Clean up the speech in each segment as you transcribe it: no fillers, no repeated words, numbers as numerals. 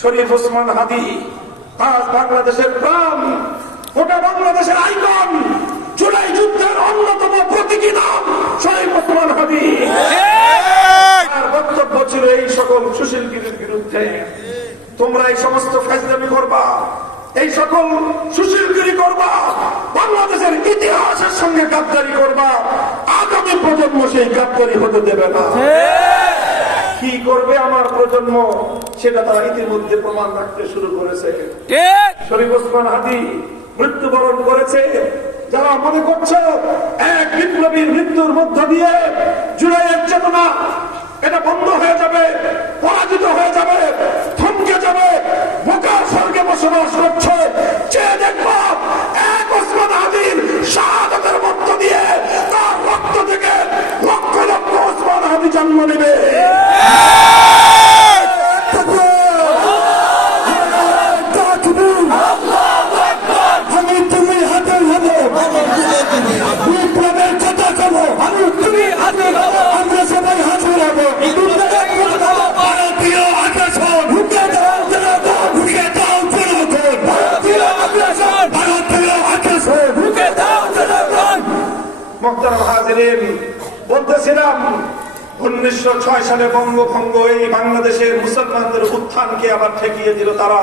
শরীফ ওসমান হাদি আজ বাংলাদেশের প্রাণ, গোটা বাংলাদেশের আইকন, জুলাই যুদ্ধের অন্যতম প্রতীকী নাম শরীফ ওসমান হাদি। তার বক্তব্য ছিল এই সকল সুশীলগিরির বিরুদ্ধে, তোমরা এই সমস্ত ফাজলামি করবা, এই সকল সুশীলগিরি করবা, বাংলাদেশের ইতিহাসের সঙ্গে গাদ্দারি করবা, আগামী প্রজন্ম সেই গাদ্দারি হতে দেবে না। কি করবে আমার প্রজন্ম সেটা তারা ইতিমধ্যে প্রমাণ রাখতে শুরু করেছে। শরীফ ওসমান হাদি মৃত্যুবরণ করেছে। যারা মনে করছে এক বিপ্লবীর মৃত্যুর মধ্য দিয়ে জুলাইয়ের চেতনা এটা বন্ধ হয়ে যাবে, পরাজিত হয়ে যাবে, থমকে যাবে, বোকার স্বর্গে বসবাস করছে, চেয়ে দেখবো এক ওসমান হাদির শাহাদাতের মধ্য দিয়ে তার রক্ত থেকে লক্ষ লক্ষ ওসমান হাদি জন্ম নেবে। মোহতারাম হাজিরিন, বলতেছিলাম 1906 সালে বঙ্গভঙ্গ এই বাংলাদেশের মুসলমানদের উত্থানকে আবার ঠেকিয়ে দিল তারা।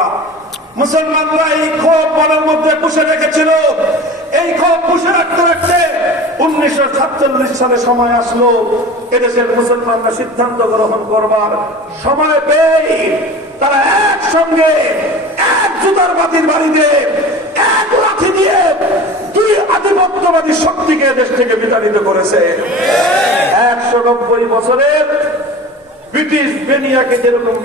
মুসলমানরা এই ক্ষোভ মনের মধ্যে পুষে রেখেছিল। এই ক্ষোভ পুষে রাখতে রাখতে 1947 সালে সময় আসলো, এদেশের মুসলমানরা সিদ্ধান্ত গ্রহণ করবার সময় পেয়ে তারা একসঙ্গে এক জুতার বাতির বাড়িতে এক লাঠি দিয়ে দুই আধিপত্যবাদী শক্তিকে দেশ থেকে বিতাড়িত করেছে। 190 বছরের ব্রিটিশ বেনিয়াকে যেরকম